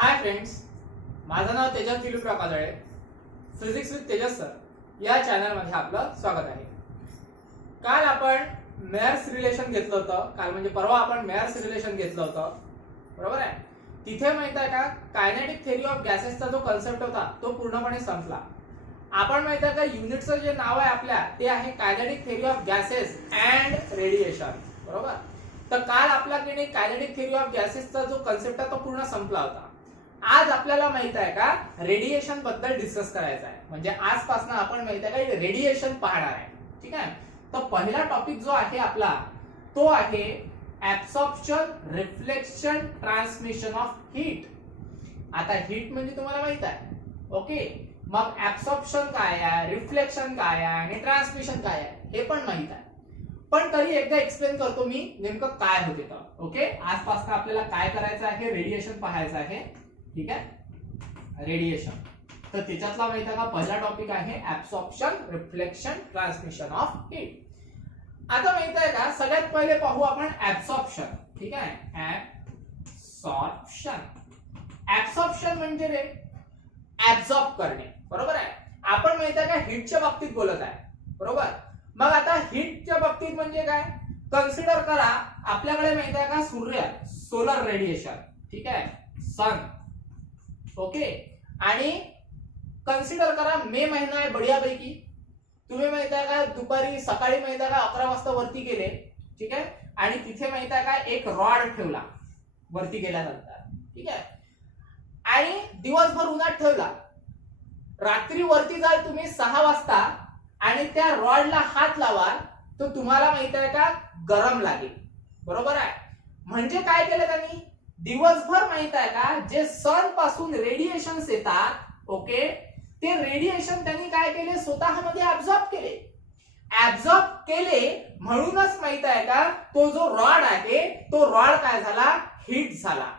हाय friends, माझं नाव Tejas Dilipraoo Kajale. Physics with Tejas sir या चॅनलमध्ये आपलं स्वागत आहे. काल आपण मेयर्स रिलेशन घेतलं होतं. काल म्हणजे परवा आपण मेयर्स रिलेशन घेतलं होतं, बरोबर आहे. तिथे माहित आहे का, कायनेटिक थेअरी ऑफ गॅसेसचा जो कन्सेप्ट होता तो पूर्णपणे संपला. आपण माहित आहे का, युनिटचं जे नाव आहे आपल्या ते आहे kinetic theory of gases and radiation, बरोबर. तर काल आपला कायनेटिक थेअरी ऑफ गॅसेसचा जो कन्सेप्ट आहे तो पूर्ण संपला होता. आज आपल्याला माहित आहे का, रेडिएशन बद्दल डिस्कस करायचं आहे. म्हणजे आजपासून आपण माहित आहे का रेडिएशन पाहणार आहे, ठीक आहे. तर पहिला टॉपिक जो आहे आपला तो आहे absorption, reflection, transmission of heat. आता हीट म्हणजे तुम्हाला माहित आहे, ओके. मग ऍब्सॉर्प्शन काय आहे, रिफ्लेक्शन काय आहे आणि ट्रान्समिशन काय आहे हे पण माहित आहे. पण तरी एकदा एक्सप्लेन करतो मी नेमकं काय होते तर, ओके. आजपासून आपल्याला काय करायचं आहे, रेडिएशन पाहायचं आहे, ठीक आहे. रेडिएशन तर त्याच्यातला माहित आहे का, पहिला टॉपिक आहे absorption, reflection, transmission of heat. आता माहित आहे का, सगळ्यात पहिले पाहू आपण ऍब्सॉर्प्शन, ठीक आहे. ऍब्सॉर्प्शन ऍब्सॉर्प्शन म्हणजे रे ऍब्सॉर्ब करणे, बरोबर आहे. आपण माहित आहे का हीटच्या बाबतीत बोलत आहे, बरोबर. मग आता हीटच्या बाबतीत म्हणजे काय, कन्सिडर करा आपल्याकडे माहित आहे का सूर्य, सोलर रेडिएशन, ठीक आहे, सन, ओके. आणि कन्सिडर करा मे महिना आहे बढियापैकी. तुम्ही माहित आहे का दुपारी सकाळी माहित आहे का 11 वाजता वरती गेले, ठीक आहे. आणि तिथे माहित आहे का एक रॉड ठेवला वरती गेल्यानंतर, ठीक आहे. आणि दिवसभर उन्हात ठेवला. रात्री वरती जाल तुम्ही 6 वाजता आणि त्या रॉडला हात लावाल तर तुम्हाला माहित आहे का गरम लागेल, बरोबर आहे. म्हणजे काय केलं त्यांनी, दिवसभर माहित आहे का जे सन पासून रेडिएशन्स येतात, ओके, ते रेडिएशन त्यांनी काय केले, स्वतःमध्ये ऍब्सॉर्ब केले. ऍब्सॉर्ब केले म्हणूनच माहित आहे का तो जो रॉड आहे तो रॉड काय झाला, हीट झाला,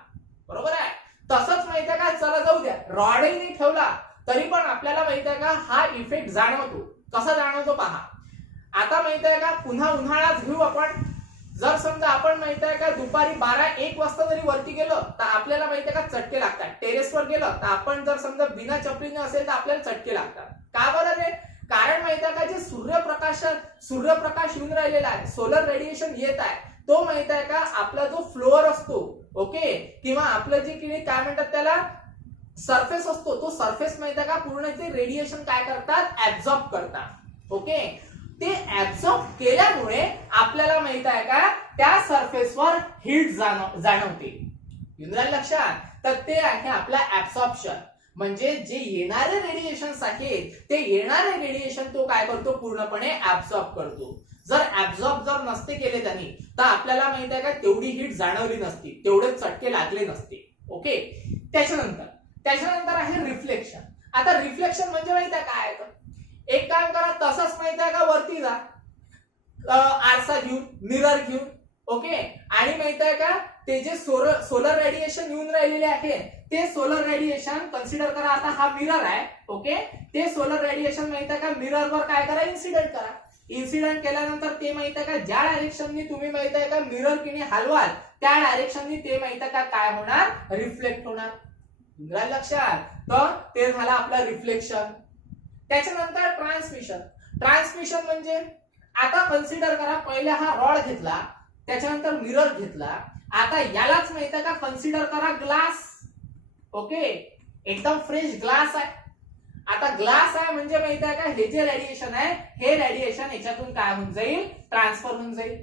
बरोबर आहे. तसंच माहित आहे का, चला जाऊ द्या, रॉडही नाही ठेवला तरी पण आपल्याला माहित आहे का हा इफेक्ट जाणवतो. कसा जाणवतो पहा. आता माहित आहे का पुन्हा उन्हाळाच घेऊ आपण. जर समजा आपण माहित आहे का दुपारी 12-1 वाजता जरी वरती गेलो तर आपल्याला माहित आहे का चटके लागतात. टेरेसवर गेलो तर आपण जर समजा बिना चपलीने असेल तर आपल्याला चटके लागतात. का बरं रे, कारण माहित आहे का जे सूर्यप्रकाश येऊन राहिलेला आहे, सोलर रेडिएशन येत आहे, तो माहित आहे का आपला जो फ्लोअर असतो, ओके, किंवा आपलं जे काय म्हणतात त्याला सरफेस असतो, तो सरफेस माहित आहे का पूर्ण ते रेडिएशन काय करतात, ऍब्सॉर्ब करतात, ओके. ते ऍब्सॉर्ब केल्यामुळे आपल्याला माहित आहे का त्या सरफेसवर हीट जाणवते. लक्षात. तर ते आहे आपला ऍब्सॉर्प्शन. म्हणजे जे येणारे रेडिएशन्स आहेत ते येणारे रेडिएशन तो काय करतो, पूर्णपणे ऍब्सॉर्ब करतो. जर ऍब्सॉर्ब नसते केले त्यांनी तर आपल्याला माहित आहे का तेवढी हीट जाणवली नसती, तेवढे चटके लागले नसते, ओके. त्याच्यानंतर आहे रिफ्लेक्शन. आता रिफ्लेक्शन म्हणजे माहित आहे काय आहे, एक काम करा, तसंच माहित आहे का वरती जा आरसा घेऊन, मिरर घेऊन, ओके. आणि माहित आहे का ते जे सोलर रेडिएशन येऊन राहिलेले आहे ते सोलर रेडिएशन कन्सिडर करा. आता हा मिरर आहे, ओके. ते सोलर रेडिएशन माहित आहे का मिररवर काय करा, इन्सिडेंट करा. इन्सिडेंट केल्यानंतर ते माहित आहे का ज्या डायरेक्शननी तुम्ही माहित आहे का मिरर किनी हलवाल त्या डायरेक्शननी ते माहित आहे का काय होणार, रिफ्लेक्ट होणार. लक्षात. तर ते झालं आपलं रिफ्लेक्शन. त्याच्यानंतर ट्रान्समिशन म्हणजे आता कन्सिडर करा पहिले हा रॉड घेतला, त्याच्यानंतर मिरर घेतला. आता यालाच माहित आहे का कन्सिडर करा ग्लास, ओके. एकदम फ्रेश ग्लास आहे. आता ग्लास आहे म्हणजे माहित आहे का हे जे रेडिएशन आहे हे रेडिएशन याच्यातून काय होऊन जाईल, ट्रान्सफर होऊन जाईल.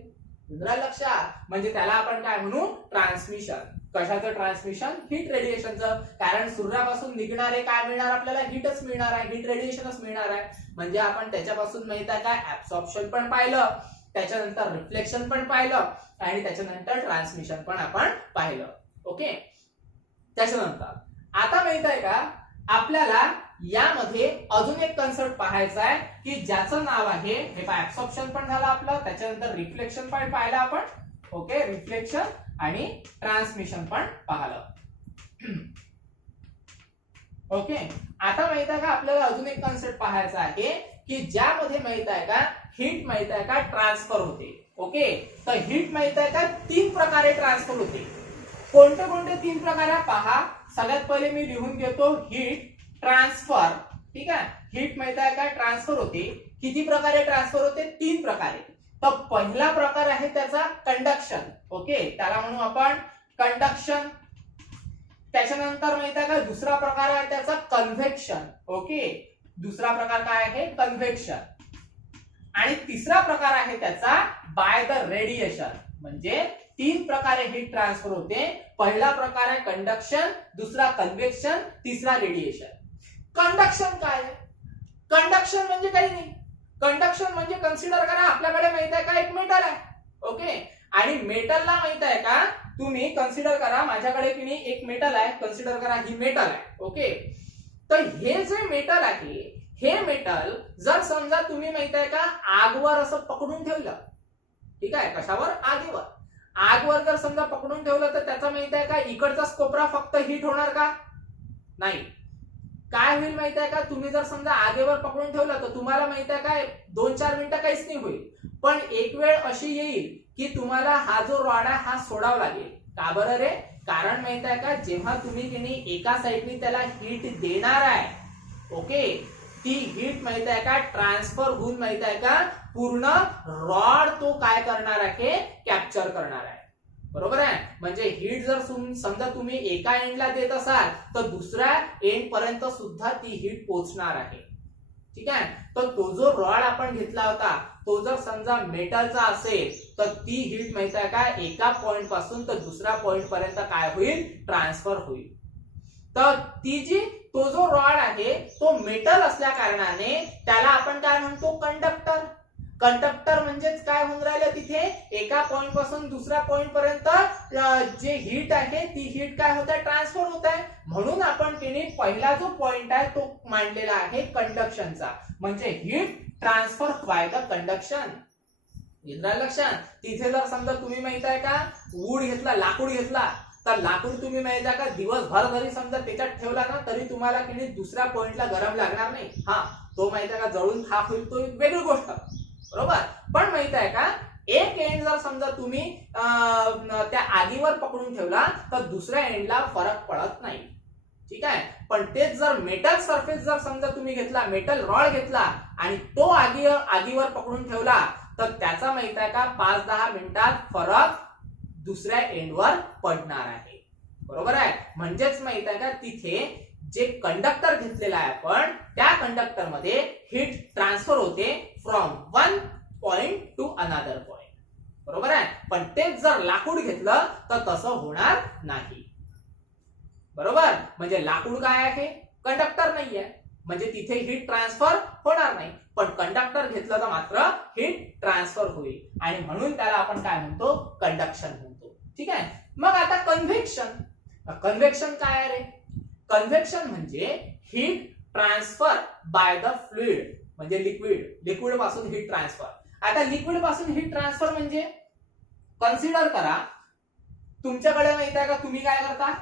लक्षात. म्हणजे त्याला आपण काय म्हणू, ट्रान्समिशन. कशाचं ट्रान्समिशन, हीट रेडिएशनचं. कारण सूर्यापासून निघणारे काय मिळणार आपल्याला, हीटच मिळणार आहे, हीट रेडिएशनच मिळणार आहे. म्हणजे आपण त्याच्यापासून माहित आहे काय ऍब्सॉर्प्शन पण पाहिलं, त्याच्यानंतर रिफ्लेक्शन पण पाहिलं आणि त्याच्यानंतर ट्रान्समिशन पण आपण पाहिलं, ओके. त्याच्यानंतर आता माहित आहे का आपल्याला यामध्ये अजून एक कन्सेप्ट पाहायचा आहे की ज्याचं नाव आहे, हे ऍब्सॉर्प्शन पण झालं आपलं, त्याच्यानंतर रिफ्लेक्शन पण पाहिलं आपण, ओके. रिफ्लेक्शन आणि ट्रान्समिशन पण पाहिलं, ओके. आता माहित आहे का आपल्याला अजून एक कन्सेप्ट पाहायचा आहे की ज्यामध्ये माहित आहे का हीट माहित आहे का ट्रान्सफर होते, ओके. तर हीट माहित आहे का 3 प्रकारे ट्रान्सफर होते. कोणते 3 प्रकार आहे पहा. सगळ्यात पहिले मी लिहून घेतो हीट ट्रान्सफर. ठीक आहे, हीट माहिती आहे काय ट्रान्सफर होते. किती प्रकारे ट्रान्सफर होते? 3 प्रकारे. तर पहिला प्रकार आहे त्याचा कंडक्शन. ओके, त्याला म्हणू आपण कंडक्शन. त्याच्यानंतर माहिती आहे का दुसरा प्रकार आहे त्याचा कन्व्हेक्शन. ओके, दुसरा प्रकार काय आहे? कन्व्हेक्शन. आणि तिसरा प्रकार आहे त्याचा बाय द रेडिएशन. म्हणजे 3 प्रकारे हीट ट्रान्सफर होते. पहिला प्रकार आहे कंडक्शन, दुसरा कन्व्हेक्शन, तिसरा रेडिएशन. कंडक्शन काय आहे? कंडक्शन म्हणजे काही नाही. कंडक्शन म्हणजे कन्सिडर करा आपल्याकडे माहित आहे का एक मेटल आहे. ओके, आणि मेटलला माहित आहे का तुम्ही कन्सिडर करा माझ्याकडे की नाही एक मेटल आहे. कन्सिडर करा ही मेटल आहे. ओके, तर हे जे मेटल आहे हे मेटल जर समजा तुम्ही माहित आहे का आगवर असं पकडून ठेवलं. ठीक आहे, कशावर? आगीवर. आगवर जर समजा पकडून ठेवलं तर त्याचा माहित आहे का इकडचा कोपरा फक्त हीट होणार का? नाही. काय होईल माहित आहे का तुम्ही जर समजा आगीवर पकडून ठेवलं तर तुम्हाला माहित आहे काय 2-4 मिनिटं काहीच नाही होईल. पण एक वेळ अशी येईल की तुम्हाला हा जो रॉड आहे हा सोडावा लागेल. का बरं रे? कारण माहित आहे का जेव्हा तुम्ही की नाही एका साइडनी त्याला हीट देणार आहे. ओके, ती हीट माहित आहे का ट्रान्सफर होऊन माहित आहे का पूर्ण रॉड तो काय करणार आहे? कॅप्चर करणार आहे. बरोबर आहे. म्हणजे हीट जर समजा तुम्ही एका एंडला देत असाल तर दुसऱ्या एंड पर्यंत सुद्धा ती हीट पोहोचणार आहे. ठीक आहे, तर तो जो रॉड आपण घेतला होता तो जर समजा मेटलचा असेल तर ती हीट माहित आहे का एका पॉइंट पासून तर दुसऱ्या पॉइंट पर्यंत काय होईल? ट्रान्सफर होईल. तर ती जी तो जो रॉड आहे तो मेटल असल्या कारणाने त्याला आपण काय म्हणतो? कंडक्टर. कंडक्टर म्हणजेच काय होऊन राहिलं तिथे एका पॉइंट पासून दुसऱ्या पॉइंट पर्यंत जे हीट आहे ती हीट काय होत आहे? ट्रान्सफर होत आहे. म्हणून आपण तिने पहिला जो पॉइंट आहे तो मांडलेला आहे कंडक्शनचा. म्हणजे heat transfer by the conduction. लक्षात. तिथे जर समजा तुम्ही माहित आहे का वूड घेतला, लाकूड घेतला तर लाकूड तुम्ही माहित आहे का दिवसभर जरी समजा त्याच्यात ठेवला ना तरी तुम्हाला की दुसऱ्या पॉइंटला गरम लागणार नाही. हा, तो माहित आहे का जळून खाक होईल तो वेगळी गोष्ट. बरोबर. पण माहित आहे का एक एंड जर समजा तुम्ही त्या आगीवर पकडून ठेवला तर दुसऱ्या एंडला फरक पडत नाही. ठीक आहे, पण तेच जर मेटल सरफेस जर समजा तुम्ही घेतला, मेटल रॉड घेतला आणि तो आगीवर पकडून ठेवला तर त्याचा माहित आहे का 5-10 मिनिटात फरक दुसऱ्या एंडवर पडणार आहे. बरोबर आहे. म्हणजेच माहित आहे का तिथे जे कंडक्टर घेतलेला आहे आपण त्या कंडक्टर मध्ये हीट ट्रान्सफर होते from one point two another point. बरोबर आहे. पण तेच जर लाकूड घेतलं तर तसं होणार नाही. बरोबर. म्हणजे लाकूड काय आहे? कंडक्टर नाहीये, म्हणजे तिथे हीट ट्रान्सफर होणार नाही. पण कंडक्टर घेतलं तर मात्र हीट ट्रान्सफर होईल आणि म्हणून त्याला आपण काय म्हणतो? कंडक्शन म्हणतो. ठीक आहे. मग आता कन्व्हेक्शन. कन्व्हेक्शन काय आहे रे? कन्व्हेक्शन म्हणजे heat transfer by the fluid. म्हणजे लिक्विड पासून हीट ट्रान्सफर. आता लिक्विड पासून हीट ट्रान्सफर म्हणजे कन्सिडर करा तुमच्याकडे माहित आहे का तुम्ही काय करता?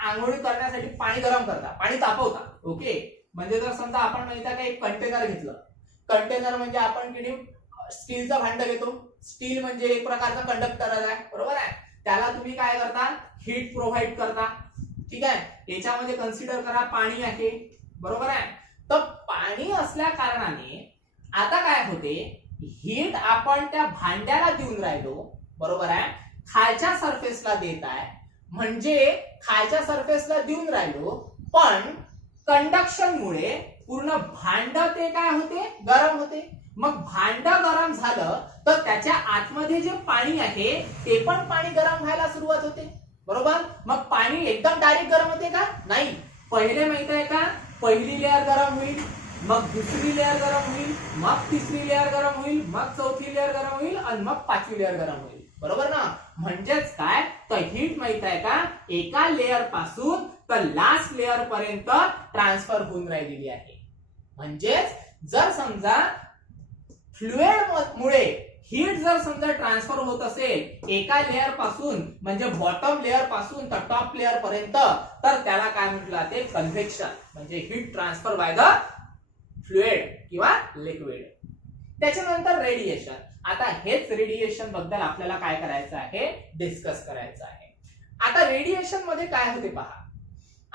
आंघोळी करण्यासाठी पाणी गरम करता, पाणी तापवता. ओके, म्हणजे जर समजा आपण माहित आहे का एक कंटेनर घेतलं. कंटेनर म्हणजे आपण किती स्टीलचं भांडं घेतो. स्टील म्हणजे एक प्रकारचा कंडक्टरच आहे. बरोबर आहे. त्याला तुम्ही काय करता? हीट प्रोव्हाइड करता. ठीक आहे, याच्यामध्ये कन्सिडर करा पाणी आहे. बरोबर आहे. तर पाणी असल्या कारणाने आता काय होते? हीट आपण त्या भांड्याला देऊन राहिलो. बरोबर आहे. खालच्या सरफेसला देत आहे, म्हणजे खालच्या सरफेसला देऊन राहिलो, पण कंडक्शन मुळे पूर्ण भांड ते काय होते? गरम होते. मग भांड गरम झालं तर त्याच्या आतमध्ये जे पाणी आहे ते पण पाणी गरम व्हायला सुरुवात होते. बरोबर. मग पाणी एकदम डायरेक्ट गरम होते का? नाही. पहिले माहित आहे का पहिली लेअर गरम होईल, मग दुसरी लेअर गरम होईल, मग तिसरी लेअर गरम होईल, मग चौथी लेअर गरम होईल आणि मग पाचवी लेअर गरम होईल. बरोबर ना. म्हणजेच काय तर हीट माहित आहे का एका लेअर पासून तर लास्ट लेअर पर्यंत ट्रान्सफर होऊन राहिलेली आहे. म्हणजेच जर समजा फ्लुइड मुळे हीट जर समजा ट्रान्सफर होत असेल एका लेअर पासून म्हणजे बॉटम लेअर पासून तर टॉप लेअर पर्यंत तर त्याला काय म्हटलं जाते? कन्व्हेक्शन. म्हणजे heat transfer by the fluid किंवा लिक्विड. त्याच्यानंतर रेडिएशन. आता हेच रेडिएशन बद्दल आपल्याला काय करायचं आहे? डिस्कस करायचं आहे. आता रेडिएशन मध्ये काय होते पहा.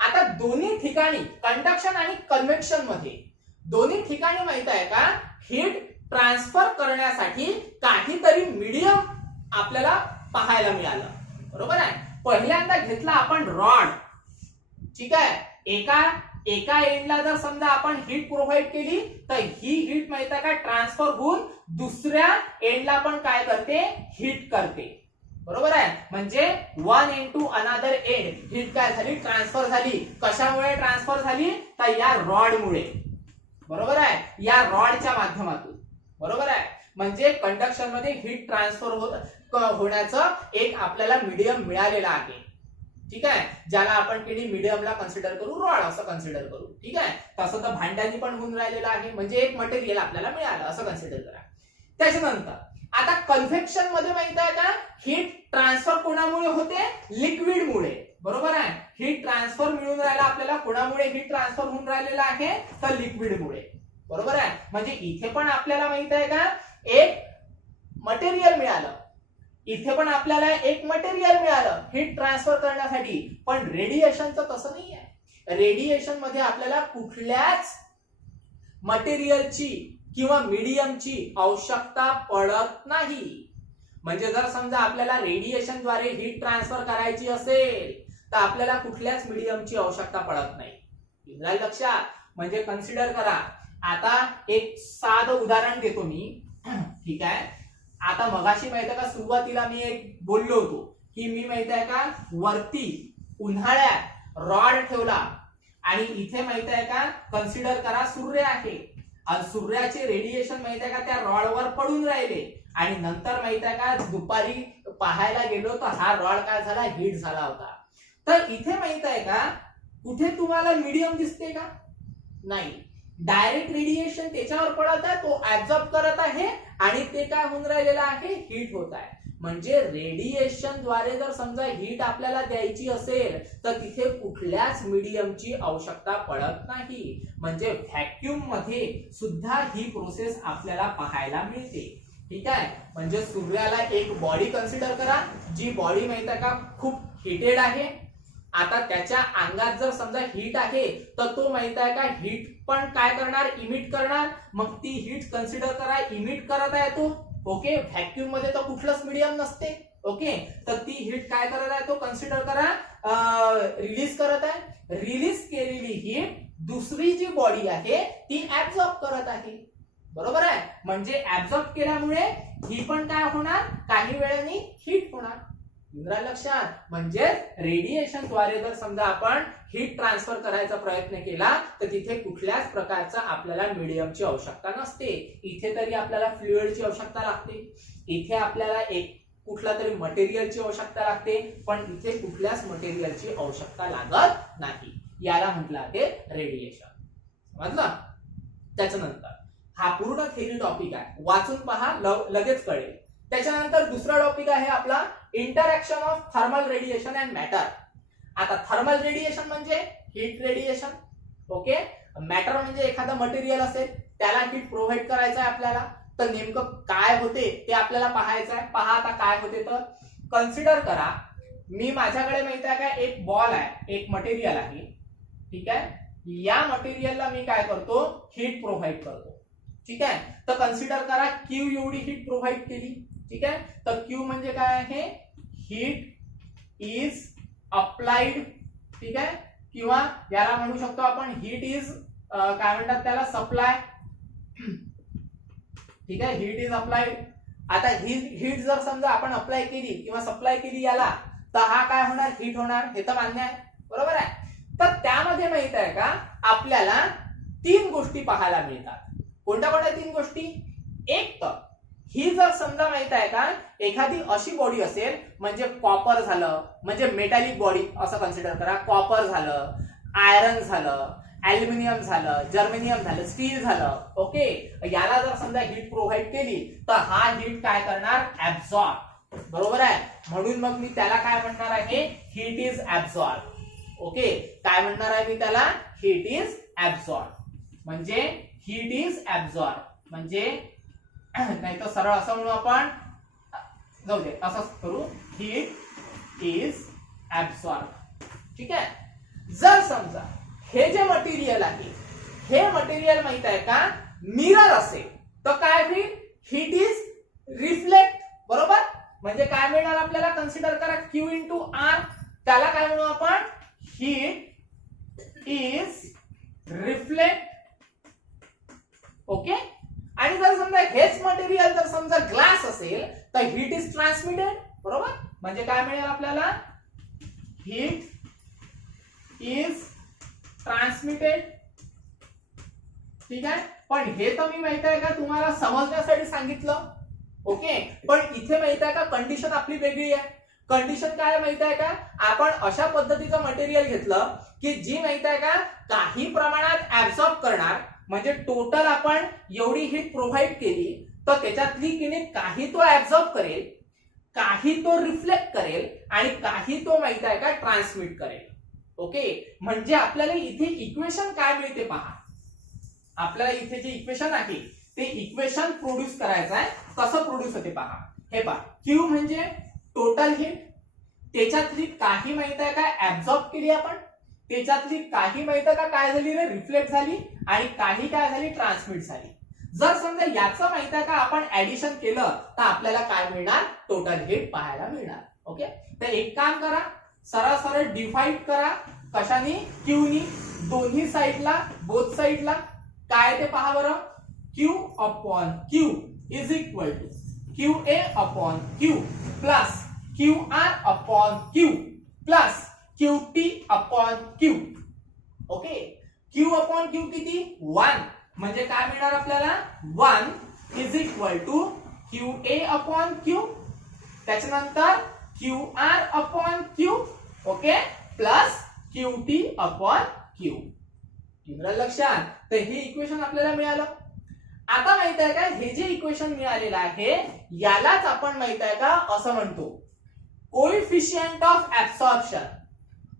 आता दोन्ही ठिकाणी कंडक्शन आणि कन्व्हेक्शन मध्ये दोन्ही ठिकाणी माहित आहे का हीट ट्रान्सफर करण्यासाठी काहीतरी मीडियम आपल्याला पाहायला मिळालं. बरोबर आहे. पहिल्यांदा घेतला आपण रॉड. ठीक आहे. एका एंडला जर समजा आपण हीट प्रोव्हाइड केली तर ही हीट माहित आहे का ट्रान्सफर होऊन दुसऱ्या एंडला पण काय करते हीट करते. बरोबर आहे. म्हणजे one end to another end heat काय झाली ट्रान्सफर झाली. कशामुळे ट्रान्सफर झाली तर या रॉड मुळे. बरोबर आहे. या रॉडच्या माध्यमातून. बरोबर आहे. म्हणजे कंडक्शन मध्ये हीट ट्रान्सफर होण्याचं एक आपल्याला मीडियम मिळालेला आहे. ठीक आहे. ज्याला आपण केली मीडियमला कन्सिडर करू रॉड असं कन्सिडर करू. ठीक आहे. तसं तर भांड्यानी पण होऊन राहिलेलं आहे. म्हणजे एक मटेरियल आपल्याला मिळालं असं कन्सिडर करा. त्याच्यानंतर आता कन्व्हेक्शन मध्ये माहित आहे का हीट ट्रान्सफर कोणामुळे होते लिक्विड मुळे. बरोबर आहे. हीट ट्रान्सफर मिळून राहिला आपल्याला कोणामुळे हीट ट्रान्सफर होऊन राहिलेला आहे तर लिक्विड मुळे. बरोबर आहे. म्हणजे इथे पण आपल्याला माहित आहे का एक मटेरियल मिळालं. इथे पण आपल्याला एक मटेरियल मिळालं हीट ट्रान्सफर करण्यासाठी. पण रेडिएशनचं तसं नाही आहे. रेडिएशन मध्ये आपल्याला कुठल्याच मटेरियलची किंवा मीडियमची आवश्यकता पडत नाही. म्हणजे जर समजा आपल्याला रेडिएशन द्वारे हीट ट्रान्सफर करायची असेल तर आपल्याला कुठल्याच मीडियमची आवश्यकता पडत नाही. लक्षात. म्हणजे कन्सिडर करा. आता एक साधं उदाहरण देतो मी. ठीक आहे. आता मगाशी माहिती आहे का सुरुवातीला मी एक बोललो होतो की मी माहिती आहे का वरती उन्हाळ्यात रॉड ठेवला आणि इथे माहिती आहे का कन्सिडर करा सूर्य आहे आणि सूर्याचे रेडिएशन माहिती आहे का त्या रॉडवर पडून राहिले आणि नंतर माहिती आहे का दुपारी पाहायला गेलो तर हा रॉड काय झाला हीट झाला होता. तर इथे माहित आहे का कुठे तुम्हाला मीडियम दिसते का नाही. डायरेक्ट रेडिएशन त्याच्यावर पडत आहे तो ऍब्झॉर्ब करत आहे आणि ते काय होऊन राहिलेलं आहे हीट होत आहे. म्हणजे रेडिएशन द्वारे जर समजा हीट आपल्याला द्यायची असेल तर तिथे कुठल्याच मीडियमची आवश्यकता पडत नाही. म्हणजे व्हॅक्यूम मध्ये सुद्धा ही प्रोसेस आपल्याला पाहायला मिळते. ठीक आहे. म्हणजे सूर्याला एक बॉडी कन्सिडर करा जी बॉडी माहित आहे का खूप हिटेड आहे. आता त्याच्या अंगात जर समजा हीट आहे तर तो माहित आहे का हीट पण काय करणार इमिट करणार. मग ती हीट कन्सिडर करा इमिट करत आहे तो. ओके. व्हॅक्यूम मध्ये तर कुठलंच मीडियम नसते. ओके. तर ती हीट काय करत आहे तो कन्सिडर करा रिलीज करत आहे. रिलीज केलेली हीट दुसरी जी बॉडी आहे ती ऍब्झॉर्ब करत आहे. बरोबर आहे. म्हणजे ऍब्झॉर्ब केल्यामुळे ही पण काय होणार काही वेळाने हीट होणार. लक्षात. म्हणजे रेडिएशन द्वारे जर समजा आपण हीट ट्रान्सफर करायचा प्रयत्न केला तर तिथे कुठल्याच प्रकारचा आपल्याला मीडियमची आवश्यकता नसते. इथे तरी आपल्याला फ्लुइडची आवश्यकता लागते. इथे आपल्याला एक कुठला तरी मटेरियलची आवश्यकता लागते. पण इथे कुठल्याच मटेरियलची आवश्यकता लागत नाही. याला म्हटलं आहे रेडिएशन. समजलं. त्याच्यानंतर हा पूर्ण थेरी टॉपिक आहे. वाचून पहा लगेच कळेल. त्याच्यानंतर दुसरा टॉपिक आहे आपला interaction of thermal radiation and matter. आता थर्मल रेडिएशन म्हणजे हीट रेडिएशन. ओके. मॅटर म्हणजे एखादा मटेरियल असेल त्याला हीट प्रोव्हाइड करायचं आहे आपल्याला. तर नेमकं काय होते ते आपल्याला पाहायचं आहे. पहा आता काय होते तर कन्सिडर करा मी माझ्याकडे माहिती आहे का एक बॉल आहे एक मटेरियल आहे. ठीक आहे. या मटेरियलला मी काय करतो हीट प्रोव्हाइड करतो. ठीक आहे. तर कन्सिडर करा क्यू एवढी हीट प्रोव्हाइड केली. ठीक आहे. तर क्यू म्हणजे काय आहे हीट इज अप्लाइड. ठीक आहे. किंवा याला म्हणू शकतो आपण हीट इज काय म्हणतात त्याला सप्लाय. ठीक आहे. Heat is applied. आता ही हीट जर समजा आपण अप्लाय केली किंवा सप्लाय केली याला तर हा काय होणार हीट होणार. हे तर मान्य आहे. बरोबर आहे. तर त्यामध्ये माहित आहे का आपल्याला तीन गोष्टी पाहायला मिळतात. कोणत्या कोणत्या तीन गोष्टी. एक तर ही जर समजा माहित आहे का एखादी अशी बॉडी असेल म्हणजे कॉपर झालं म्हणजे मेटॅलिक बॉडी असं कन्सिडर करा. कॉपर झालं आयरन झालं ऍल्युमिनियम झालं जर्मेनियम झालं स्टील झालं. ओके. याला जर समजा हीट प्रोव्हाइड केली तर हा हीट काय करणार ऍब्झॉर्ब. बरोबर आहे. म्हणून मग मी त्याला काय म्हणणार आहे हीट इज ऍब्झॉर्ब. ओके. काय म्हणणार आहे मी त्याला हीट इज ऍब्झॉर्ब. म्हणजे हीट इज ऍब्झॉर्ब म्हणजे नाही तर सरळ असं म्हणू आपण जाऊ दे असंच करू हीट इज ऍब्झॉर्ब. ठीक आहे. जर समजा हे जे मटेरियल आहे हे मटेरियल माहित आहे का मिरर असेल तर काय होईल हिट इज रिफ्लेक्ट बरोबर म्हणजे काय मिळणार आपल्याला कन्सिडर करा Q इंटू आर त्याला काय म्हणू आपण हीट इज रिफ्लेक्ट ओके आणि जर समजा हेच मटेरियल जर समजा ग्लास असेल तर हीट इज ट्रान्समिटेड बरोबर म्हणजे काय मिळेल आपल्याला हीट इज ट्रान्समिटेड ठीक आहे पण हे तर मी माहित आहे का तुम्हाला समजण्यासाठी सांगितलं ओके पण इथे माहित आहे का कंडिशन आपली वेगळी आहे कंडिशन काय माहित आहे का आपण अशा पद्धतीचं मटेरियल घेतलं की जी माहित आहे का काही प्रमाणात ऍब्सॉर्ब करणार म्हणजे टोटल आपण एवढी हीट प्रोव्हाइड केली तर त्याच्यातली किने काही तो ऍब्सॉर्ब करेल काही तो रिफ्लेक्ट करेल आणि काही तो माहित आहे का ट्रान्समिट करेल ओके म्हणजे आपल्याला इथे इक्वेशन काय मिळते पहा आपल्याला इथे जे इक्वेशन आहे ते इक्वेशन प्रोड्यूस करायचं आहे कसं प्रोड्यूस होते पहा हे पहा Q म्हणजे टोटल हीट त्याच्यातली काही माहित आहे का ऍब्सॉर्ब केली आपण त्याच्यातली काही माहित आहे का काय झाली रे रिफ्लेक्ट झाली आणि काही काय झाली ट्रान्समिट झाली जर समजा याचं माहित आहे का आपण ऍडिशन केलं तर आपल्याला काय मिळणार टोटल हीट पाहायला मिळणार ओके तर एक काम करा सरळ सरळ डिवाइड करा कशाने Q नी दोन्ही साइडला बोथ साइडला काय ते पहा बरं Q upon Q is equal to QA upon Q plus QR upon Q plus QT upon Q okay Q upon Q किती 1 म्हणजे काय मिळणार आपल्याला 1 is equal to QA upon Q त्याच्यानंतर QR upon Q okay plus QT upon Q लक्षात तर हे equation आपल्याला मिळालं आता माहित आहे का हे जे इक्वेशन मिळालेलं आहे यालाच आपण माहित आहे का असं म्हणतो coefficient of absorption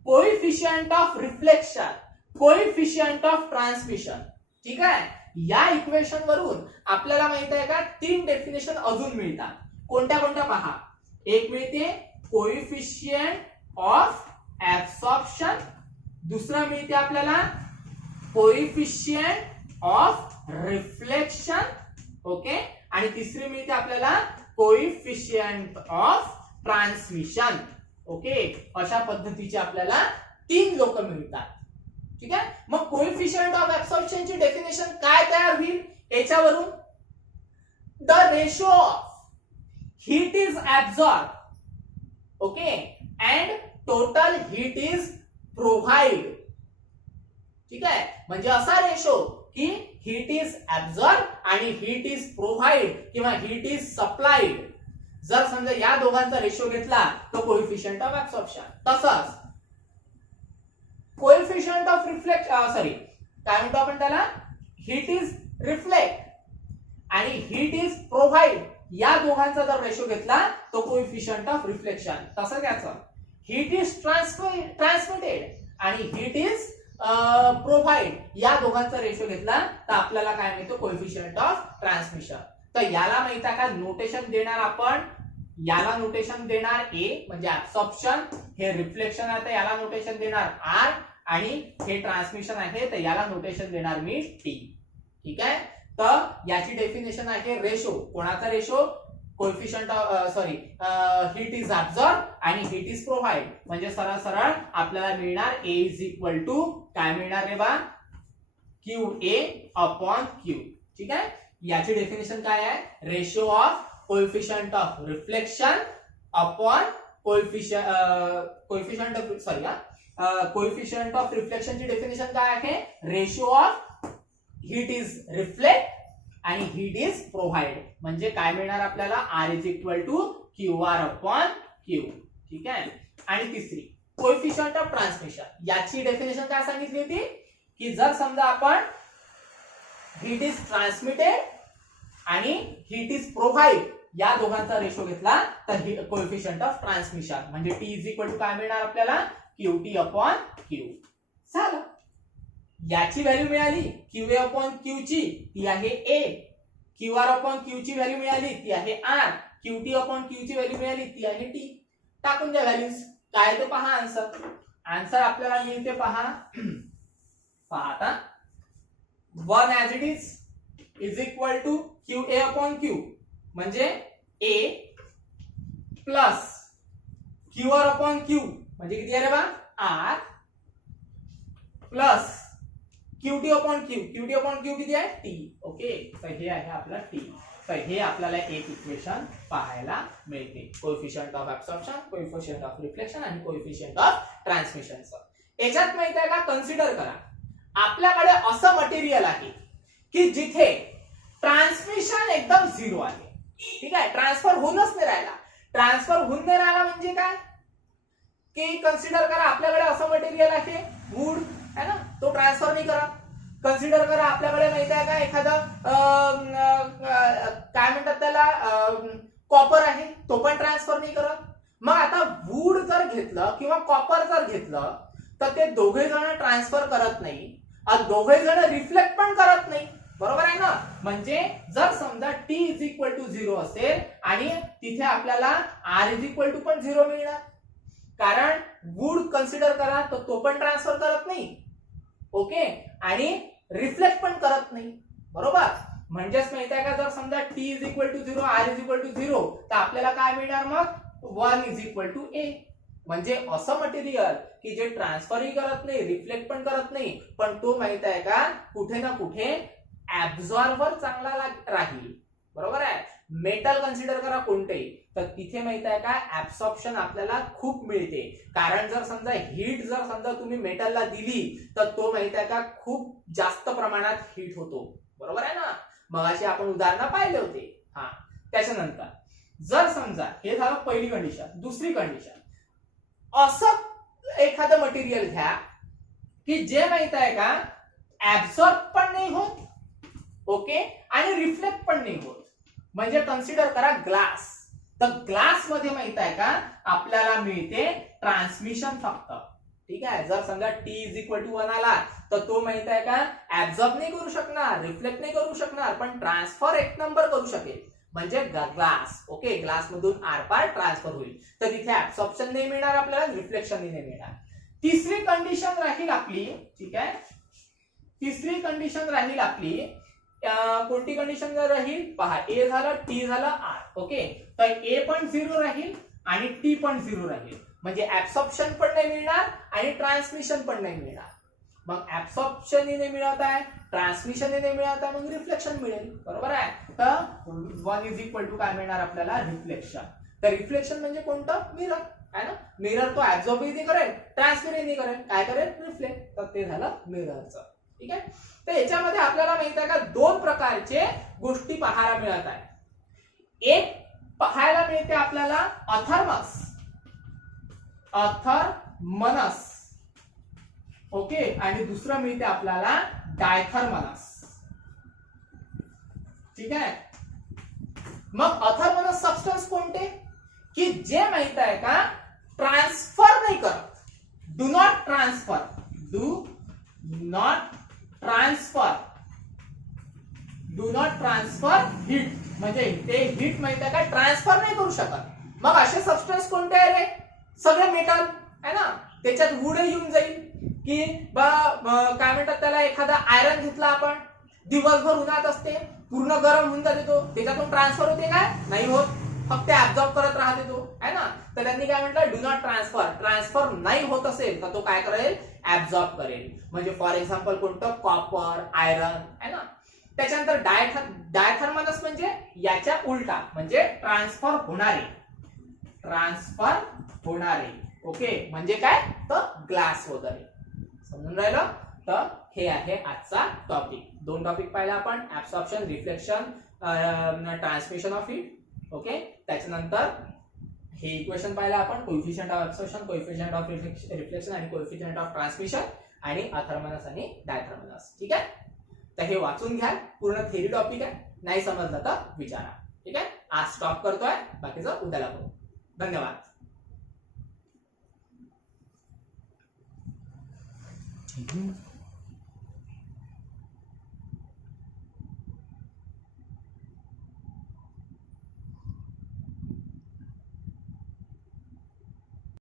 coefficient of reflection coefficient of transmission ठीक आहे या इक्वेशन वरून आपल्याला माहित आहे का तीन डेफिनेशन अजून मिळतात कोणत्या कोणत्या पहा एक मिळते कोएफिशिएंट ऑफ ऍब्सॉर्प्शन दुसरा मिळते आपल्याला कोएफिशिएंट ऑफ रिफ्लेक्शन ओके आणि तिसरी मिळते आपल्याला कोएफिशिएंट ऑफ ट्रान्समिशन ओके अशा पद्धतीचे आपल्याला तीन लोक मिळतात ठीक आहे मग कोएफिशिएंट ऑफ ऍब्सॉर्प्शन ची डेफिनेशन काय तयार होईल याच्यावरून the ratio of heat is absorb okay and total heat is provide ठीक आहे म्हणजे असा रेशो की हीट इज ऍब्सॉर्ब आणि हीट इज प्रोव्हाइड किंवा हीट इज सप्लाइड जर समजा या दोघांचा रेशो घेतला तो कोएफिशिएंट ऑफ ऍब्सॉर्प्शन तसंच कोएफिशिएंट ऑफ रिफ्लेक्ट सॉरी काय म्हणतो आपण त्याला हीट इज रिफ्लेक्ट आणि हीट इज प्रोव्हाइड या दोघांचा जर रेशो घेतला तो कोएफिशिएंट ऑफ रिफ्लेक्शन तसंच याचं हीट इज ट्रान्समिटेड आणि हीट इज प्रोव्हाइड या दोघांचा रेशो घेतला तर आपल्याला काय मिळतो कोएफिशिएंट ऑफ ट्रान्समिशन तर याला माहित आहे का नोटेशन देणार आपण याला नोटेशन देणार A म्हणजे ऍब्सॉर्प्शन हे रिफ्लेक्शन आहे तर याला नोटेशन देणार R आणि हे ट्रान्समिशन आहे तर याला नोटेशन देणार मी T ठीक आहे तर याची डेफिनेशन आहे रेशो कोणाचा ratio coefficient of sorry heat is absorb आणि हीट इज प्रोव्हाइड म्हणजे सरळ सरळ आपल्याला मिळणार A इज इक्वल टू काय मिळणार रे बा QA अपॉन Q ठीक आहे याची डेफिनेशन काय आहे ratio of coefficient of reflection upon coefficient of sorry coefficient of reflection ची डेफिनेशन काय आहे ratio of heat is reflect आणि हीट इज प्रोव्हाइड म्हणजे काय मिळणार आपल्याला R is equal to QR upon Q ठीक आहे आणि तिसरी कोएफिशिएंट ऑफ ट्रान्समिशन याची डेफिनेशन काय सांगितली होती की जर समजा आपण हीट इज ट्रान्समिटेड आणि हीट इज प्रोव्हाइड या दोघांचा रेशो घेतला तर कोएफिशिएंट ऑफ ट्रान्समिशन म्हणजे T इज इक्वल टू काय मिळणार आपल्याला QT अपॉन Q झालं याची व्हॅल्यू मिळाली QA अपॉन Q ची ती आहे A QR अपॉन Q ची व्हॅल्यू मिळाली ती आहे R QT अपॉन Q ची व्हॅल्यू मिळाली ती आहे T टाकून द्या व्हॅल्यूज काय ते पहा आन्सर आन्सर आपल्याला मिळते पहा. पहा आता 1 as it is equal to QA upon Q म्हणजे A plus QR upon Q म्हणजे किती आहे रे बा R plus QT upon Q किती आहे T. ओके, तर हे आहे आपला T. तर हे आपल्याला एक इक्वेशन पाहायला मिळते, coefficient of absorption, coefficient of reflection आणि कोएफिशियंट ऑफ ट्रान्समिशनचं. याच्यात माहिती आहे का, कन्सिडर करा आपल्याकडे असं मटेरियल आहे की जिथे ट्रान्समिशन एकदम 0 आहे. ठीक आहे, ट्रान्सफर होऊनच नाही राहिला. ट्रान्सफर होऊन नाही राहिला म्हणजे काय की कन्सिडर करा आपल्याकडे असं मटेरियल आहे वूड है ना, तो ट्रान्सफर नाही करत. कन्सिडर करा आपल्याकडे माहिती आहे का एखादं काय म्हणतात त्याला कॉपर आहे, तो पण ट्रान्सफर नाही करत. मग आता वूड जर घेतलं किंवा कॉपर जर घेतलं तर ते दोघे जण ट्रान्सफर करत नाही, दोघे जण रिफ्लेक्ट पण करत नाही. बरोबर आहे ना. म्हणजे जर समजा T इज इक्वल टू 0 असेल आणि तिथे आपल्याला R इज इक्वल टू पण 0 मिळणार, कारण वूड कन्सिडर करा तर तो पण ट्रान्सफर करत नाही. ओके, आणि रिफ्लेक्ट पण करत नाही. बरोबर, म्हणजेच माहिती आहे का जर समजा T is equal to 0 R is equal to 0 तर आपल्याला काय मिळणार मग 1 इज इक्वल टू A. म्हणजे असं मटेरियल की जे ट्रान्सफरही करत नाही, रिफ्लेक्ट पण करत नाही, पण तो माहित आहे का कुठे ना कुठे ऍब्झॉर्बर चांगला राहील. बरोबर आहे. मेटल कन्सिडर करा कोणतेही, तर तिथे माहित आहे का ऍब्सॉर्प्शन आपल्याला खूप मिळते. कारण जर समजा हीट जर समजा तुम्ही मेटलला दिली तर तो माहित आहे का खूप जास्त प्रमाणात हीट होतो. बरोबर आहे ना. मग अशी आपण उदाहरणं पाहिले होते. हा, त्याच्यानंतर जर समजा हे झालं पहिली कंडिशन. दुसरी कंडिशन, असं एखादं मटेरियल घ्या की जे माहित आहे का ऍब्सॉर्ब पण नाही होत, ओके, आणि रिफ्लेक्ट पण नाही होत. म्हणजे कन्सिडर करा ग्लास. तर ग्लास मध्ये माहित आहे का आपल्याला मिळते ट्रान्समिशन फक्त. ठीक आहे, जर समजा T इज इक्वल टू 1 आला तर तो माहित आहे का ऍब्सॉर्ब नाही करू शकणार, रिफ्लेक्ट नाही करू शकणार, पण ट्रान्सफर एक नंबर करू शकेल. म्हणजे ग्लास. ओके, ग्लास मधून आर पार ट्रान्सफर होईल. तर तिथे ऍब्सॉर्प्शन नाही मिळणार आपल्याला, रिफ्लेक्शन नाही मिळणार. तिसरी कंडिशन राहील आपली. ठीक आहे, तिसरी कंडिशन राहील आपली. कोणती कंडिशन राहील पहा, A झालं, T झालं, R. ओके, तर A पण 0 राहील आणि T पण 0 राहील. म्हणजे ऍब्सॉर्प्शन पण नाही मिळणार आणि ट्रान्समिशन पण नाही मिळणार. मग ऍब्सॉर्प्शन नाही मिळत आहे, ट्रान्समिशन नाही मिळत आहे, मग रिफ्लेक्शन मिळेल. बरोबर आहे. तर 1 इज इक्वल टू काय मिळणार आपल्याला रिफ्लेक्शन. तर रिफ्लेक्शन म्हणजे कोणतं, मिरर आहे ना. मिरर तो ऍब्सॉर्ब नाही करेल, ट्रान्सफर नाही करेल, काय करेल, रिफ्लेक्ट. तर ते झालं मिररचं. ठीक आहे, तर याच्यामध्ये आपल्याला माहित आहे का दोन प्रकारचे गोष्टी पाहायला मिळत आहे. एक पाहायला मिळते आपल्याला अथर्मनस. ओके, आणि दुसरं मिळते आपल्याला डायथर्मनस. ठीक आहे, मग अथर्मनस सबस्टन्स कोणते की जे माहित आहे का ट्रान्सफर नाही करत, डू नॉट ट्रान्सफर हीट. म्हणजे ते हीट माहित आहे का ट्रान्सफर नाही करू शकत. मग असे सबस्टन्स कोणते आहे रे, सगळे मेटल आहे ना. त्याच्यात वूड येऊन जाईल की काय म्हणतात त्याला, एखादा आयरन घेतला आपण, दिवसभर उन्हात असते, पूर्ण गरम होऊन जाते, तो त्याच्यातून ट्रान्सफर होते काय, नाही होत, फक्त ऍब्सॉर्ब करत राहते तो आहे ना. तर त्यांनी काय म्हटलं, डू नॉट ट्रान्सफर नाही होत असेल तर तो काय करेल, ऍब्सॉर्ब करेल. म्हणजे फॉर एक्झाम्पल कोणतं, कॉपर, आयरन आहे ना. त्याच्यानंतर डायथर्मनस म्हणजे याच्या उलटा, म्हणजे ट्रान्सफर होणारे. ओके, म्हणजे काय, तर ग्लास वगैरे. समजून राहिलं. तर हे आहे आजचा टॉपिक. दोन टॉपिक पाहिला आपण, absorption, reflection, transmission of heat. Okay, त्याच्यानंतर हे इक्वेशन पाहिलं आपण, coefficient of absorption, coefficient of reflection आणि कोएफिशियंट ऑफ ट्रान्समिशन, आणि अथर्मनस आणि डायथर्मनस. ठीक आहे, तर हे वाचून घ्या, पूर्ण थेरी टॉपिक आहे. नाही समजलं तर विचारा. ठीक आहे, आज स्टॉप करतोय, बाकीचं उद्याला करू. धन्यवाद.